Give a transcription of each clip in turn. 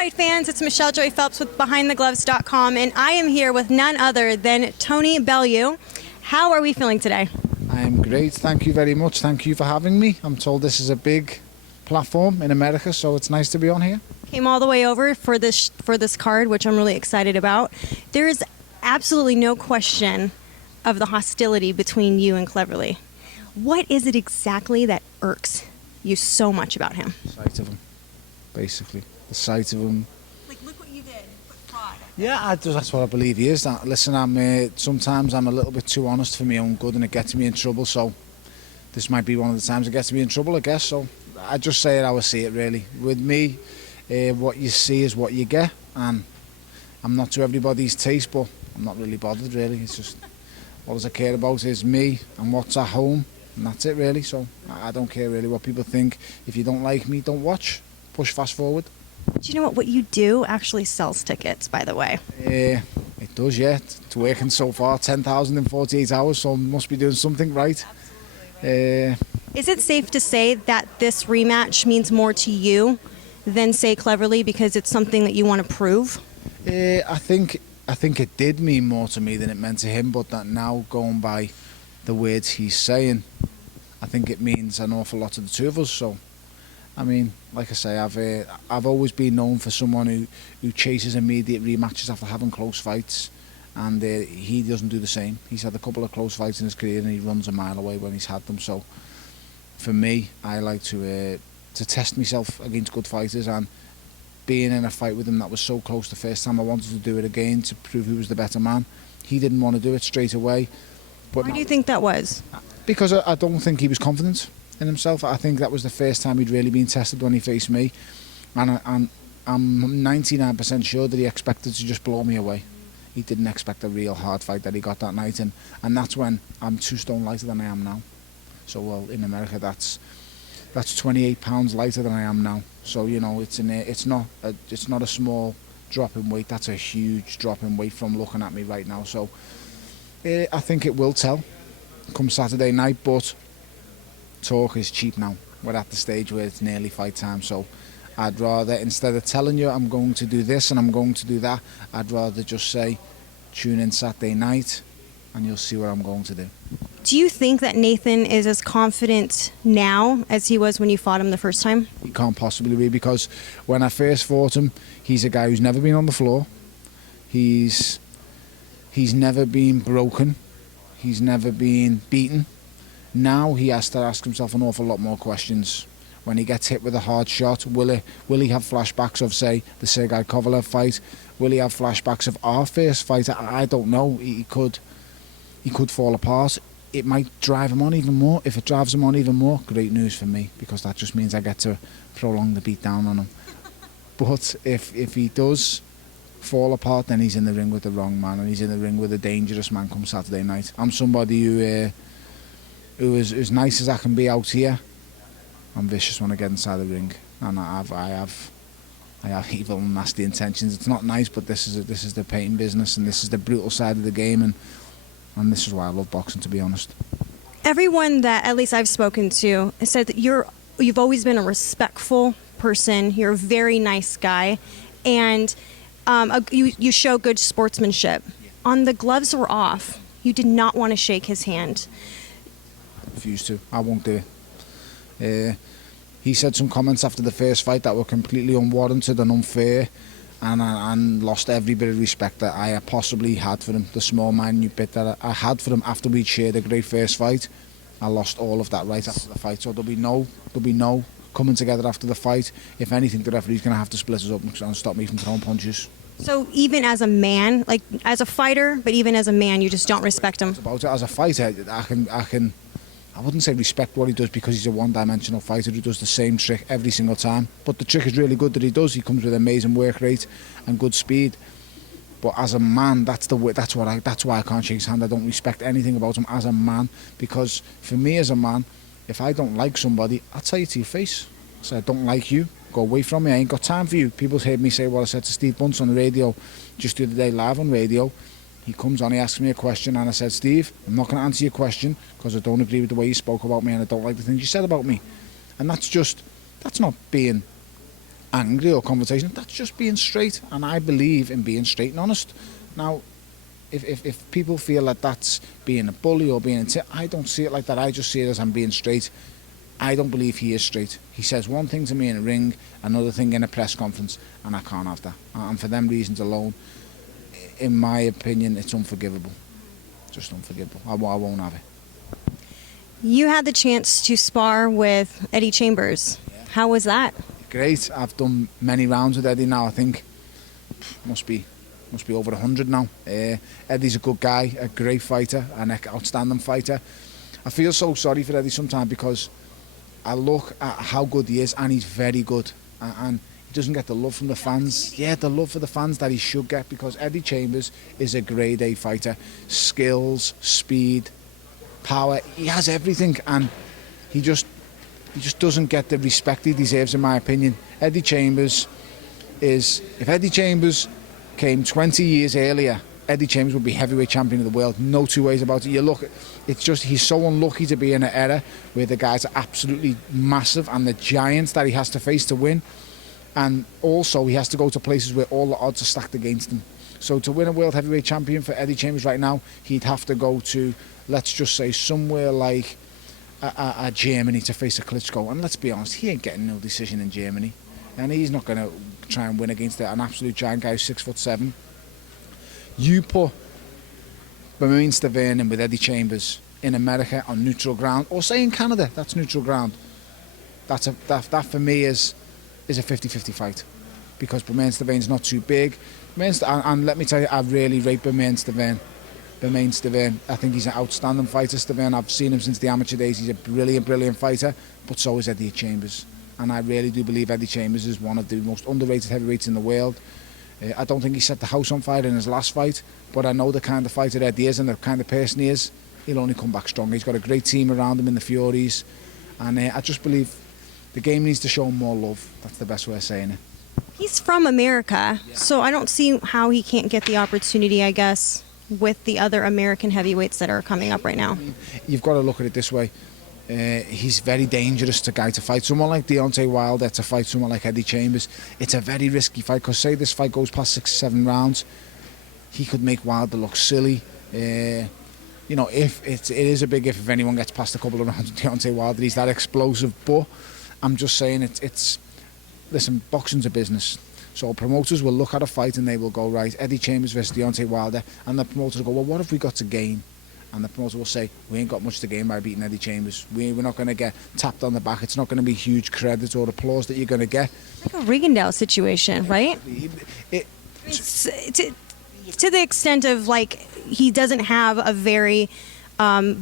fight fans, it's Michelle Joy Phelps with BehindTheGloves.com, and I am here with none other than Tony Bellew. How are we feeling today? I'm great, thank you very much. Thank you for having me. I'm told this is a big platform in America, so it's nice to be on here. Came all the way over for this card, which I'm really excited about. There is absolutely no question of the hostility between you and Cleverly. What is it exactly that irks you so much about him? The sight of him, basically. The sight of him. Like, look what you did. Put prod. Yeah, that's what I believe he is. Listen, sometimes I'm a little bit too honest for my own good and it gets me in trouble, so this might be one of the times it gets me in trouble, I guess. So I just say it how I see it, really. With me, what you see is what you get, and I'm not to everybody's taste, but I'm not really bothered, really. It's just, all I care about is me and what's at home, and that's it, really. So I don't care really what people think. If you don't like me, don't watch. Push fast forward. Do you know what you do actually sells tickets, by the way? It does, yeah. It's working so far, 10,000 in 48 hours, so must be doing something right. Absolutely right. Is it safe to say that this rematch means more to you than, say, Cleverly, because it's something that you want to prove? I think it did mean more to me than it meant to him, but that now, going by the words he's saying, I think it means an awful lot to the two of us. So, I mean, like I say, I've always been known for someone who chases immediate rematches after having close fights, and he doesn't do the same. He's had a couple of close fights in his career, and he runs a mile away when he's had them. So, for me, I like to test myself against good fighters, and being in a fight with him that was so close the first time, I wanted to do it again to prove who was the better man. He didn't want to do it straight away. But why do you think that was? Because I don't think he was confident in himself. I think that was the first time he'd really been tested when he faced me, and I'm 99% sure that he expected to just blow me away. He didn't expect a real hard fight that he got that night, and that's when I'm 2 stone lighter than I am now. So, well, in America, that's 28 pounds lighter than I am now. So, you know, it's not a small drop in weight. That's a huge drop in weight from looking at me right now. So I think it will tell come Saturday night, but talk is cheap now. We're at the stage where it's nearly fight time, so I'd rather, instead of telling you I'm going to do this and I'm going to do that, I'd rather just say tune in Saturday night and you'll see what I'm going to do. Do you think that Nathan is as confident now as he was when you fought him the first time? He can't possibly be, because when I first fought him, he's a guy who's never been on the floor. He's never been broken. He's never been beaten. Now he has to ask himself an awful lot more questions. When he gets hit with a hard shot, will he have flashbacks of, say, the Sergei Kovalev fight? Will he have flashbacks of our first fight? I don't know. He could fall apart. It might drive him on even more. If it drives him on even more, great news for me, because that just means I get to prolong the beat down on him. But if he does fall apart, then he's in the ring with the wrong man, and he's in the ring with a dangerous man come Saturday night. I'm somebody who is as nice as I can be out here. I'm vicious when I get inside the ring, and I have evil and nasty intentions. It's not nice, but this is the pain business, and this is the brutal side of the game, and this is why I love boxing, to be honest. Everyone that at least I've spoken to said that you've always been a respectful person. You're a very nice guy, and you show good sportsmanship. Yeah. On the gloves were off, you did not want to shake his hand. I refuse to. I won't do it. He said some comments after the first fight that were completely unwarranted and unfair, and lost every bit of respect that I possibly had for him. The small minute bit that I had for him after we'd shared a great first fight, I lost all of that right after the fight. So there'll be no coming together after the fight. If anything, the referee's going to have to split us up and stop me from throwing punches. So even as a man, like as a fighter, but even as a man, you just don't respect him? About it. As a fighter, I wouldn't say respect what he does, because he's a one-dimensional fighter who does the same trick every single time. But the trick is really good that he does. He comes with amazing work rate and good speed. But as a man, that's why I can't shake his hand. I don't respect anything about him as a man, because for me as a man, if I don't like somebody, I'll tell you to your face. I say, I don't like you. Go away from me. I ain't got time for you. People heard me say what I said to Steve Bunce on the radio just the other day, live on radio. He comes on, he asks me a question, and I said, Steve, I'm not going to answer your question because I don't agree with the way you spoke about me, and I don't like the things you said about me. And that's not being angry or confrontation. That's just being straight, and I believe in being straight and honest. Now, if people feel that that's being a bully or being I don't see it like that. I just see it as I'm being straight. I don't believe he is straight. He says one thing to me in a ring, another thing in a press conference, and I can't have that. And for them reasons alone, in my opinion, it's unforgivable. Just unforgivable. I won't have it. You had the chance to spar with Eddie Chambers. Yeah. How was that? Great. I've done many rounds with Eddie now. I think must be over 100 now. Eddie's a good guy, a great fighter, an outstanding fighter. I feel so sorry for Eddie sometimes because I look at how good he is, and he's very good, and he doesn't get the love from the fans. Yeah, the love for the fans that he should get, because Eddie Chambers is a grade A fighter. Skills, speed, power, he has everything, and he just doesn't get the respect he deserves, in my opinion. Eddie Chambers is, if Eddie Chambers came 20 years earlier, Eddie Chambers would be heavyweight champion of the world. No two ways about it. You look, it's just, he's so unlucky to be in an era where the guys are absolutely massive and the giants that he has to face to win. And also he has to go to places where all the odds are stacked against him. So to win a world heavyweight champion for Eddie Chambers right now, he'd have to go to, let's just say, somewhere like a Germany to face a Klitschko. And let's be honest, he ain't getting no decision in Germany. And he's not going to try and win against an absolute giant guy who's 6'7". You put Stavern in with Eddie Chambers in America on neutral ground, or say in Canada, that's neutral ground. That for me is a 50-50 fight, because Stavern's not too big. And let me tell you, I really rate Stavern. I think he's an outstanding fighter, Stavern. I've seen him since the amateur days. He's a brilliant fighter, but so is Eddie Chambers. And I really do believe Eddie Chambers is one of the most underrated heavyweights in the world. I don't think he set the house on fire in his last fight, but I know the kind of fighter Eddie is and the kind of person he is. He'll only come back stronger. He's got a great team around him in the Furies, and I just believe the game needs to show him more love. That's the best way of saying it. He's from America, so I don't see how he can't get the opportunity, I guess, with the other American heavyweights that are coming up right now. You've got to look at it this way. He's very dangerous to fight someone like Deontay Wilder, to fight someone like Eddie Chambers. It's a very risky fight, because say this fight goes past 6-7 rounds, he could make Wilder look silly. If it is a big if anyone gets past a couple of rounds with Deontay Wilder, he's that explosive. But I'm just saying, listen, boxing's a business. So promoters will look at a fight and they will go, right, Eddie Chambers versus Deontay Wilder, and the promoters will go, well, what have we got to gain? And the promoter will say, we ain't got much to gain by beating Eddie Chambers. We're not going to get tapped on the back. It's not going to be huge credit or applause that you're going to get. Like a Rigondeaux situation, right? To the extent of, like, he doesn't have a very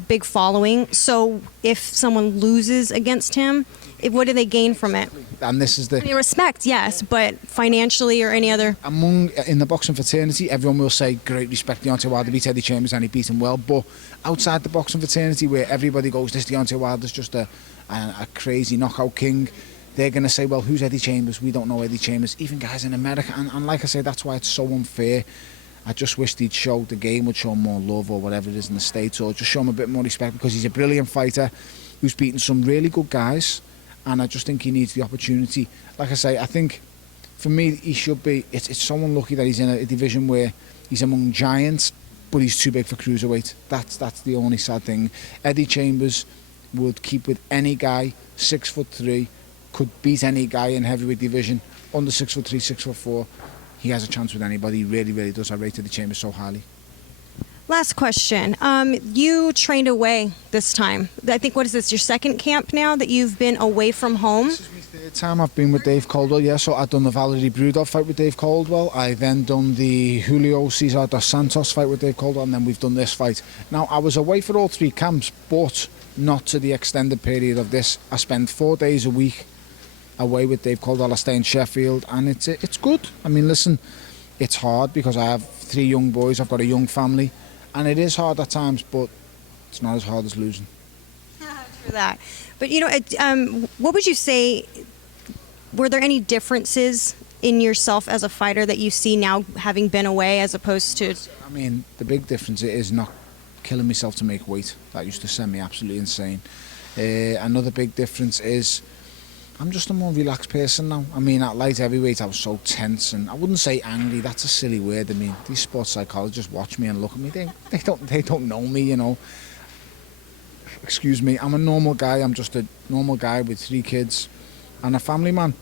big following. So if someone loses against him, what do they gain from it? And this is the... I mean, respect, yes, but financially or any other... In the boxing fraternity, everyone will say, great respect, Deontay Wilder beat Eddie Chambers and he beat him well. But outside the boxing fraternity, where everybody goes, this Deontay Wilder's just a crazy knockout king, they're going to say, well, who's Eddie Chambers? We don't know Eddie Chambers. Even guys in America. And like I say, that's why it's so unfair. I just wish the game would show him more love, or whatever it is in the States, or just show him a bit more respect, because he's a brilliant fighter who's beaten some really good guys. And I just think he needs the opportunity. Like I say, I think for me he should be. It's so unlucky that he's in a division where he's among giants, but he's too big for cruiserweight. That's the only sad thing. Eddie Chambers would keep with any guy, 6'3", could beat any guy in heavyweight division, under 6'3", 6'4". He has a chance with anybody. He really does. I rate Eddie Chambers so highly. Last question. You trained away this time. I think, what is this, your second camp now that you've been away from home? This is my third time I've been with Dave Caldwell, yeah. So I've done the Valerie Brudov fight with Dave Caldwell. I then done the Julio Cesar dos Santos fight with Dave Caldwell, and then we've done this fight. Now, I was away for all three camps, but not to the extended period of this. I spend 4 days a week away with Dave Caldwell. I stay in Sheffield, and it's good. I mean, listen, it's hard because I have 3 young boys. I've got a young family. And it is hard at times, but it's not as hard as losing. For that. But, what would you say, were there any differences in yourself as a fighter that you see now, having been away, as opposed to... I mean, the big difference is not killing myself to make weight. That used to send me absolutely insane. Another big difference is I'm just a more relaxed person now. I mean, at light heavyweight, I was so tense, and I wouldn't say angry. That's a silly word. I mean, these sports psychologists watch me and look at me. They don't know me, you know. Excuse me. I'm a normal guy. I'm just a normal guy with 3 kids and a family man.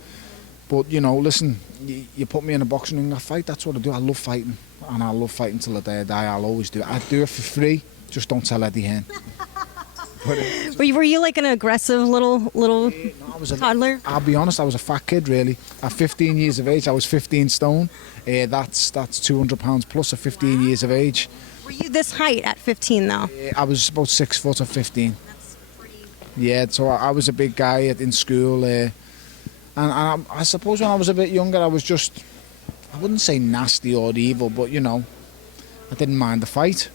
But you know, listen, you put me in a boxing ring, I fight. That's what I do. I love fighting, and I love fighting till the day I die. I'll always do it. I do it for free. Just don't tell Eddie Hearn. Were you like an aggressive little No, toddler? I'll be honest, I was a fat kid, really. At 15 years of age, I was 15 stone. That's 200 pounds plus at 15 years of age. Were you this height at 15 though? I was about 6 foot at 15. That's pretty. Yeah, so I was a big guy in school. And I suppose when I was a bit younger, I was just, I wouldn't say nasty or evil, but you know, I didn't mind the fight.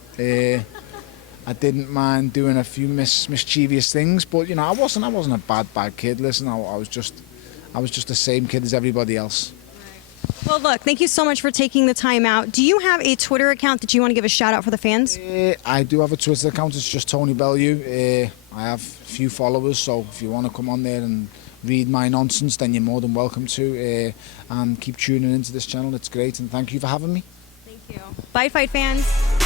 I didn't mind doing a few mischievous things, but you know, I wasn't a bad kid. Listen, I was just the same kid as everybody else. Well, look, thank you so much for taking the time out. Do you have a Twitter account that you want to give a shout out for the fans? I do have a Twitter account. It's just Tony Bellew. I have a few followers, so if you want to come on there and read my nonsense, then you're more than welcome to. And keep tuning into this channel. It's great, and thank you for having me. Thank you. Bye, fight fans.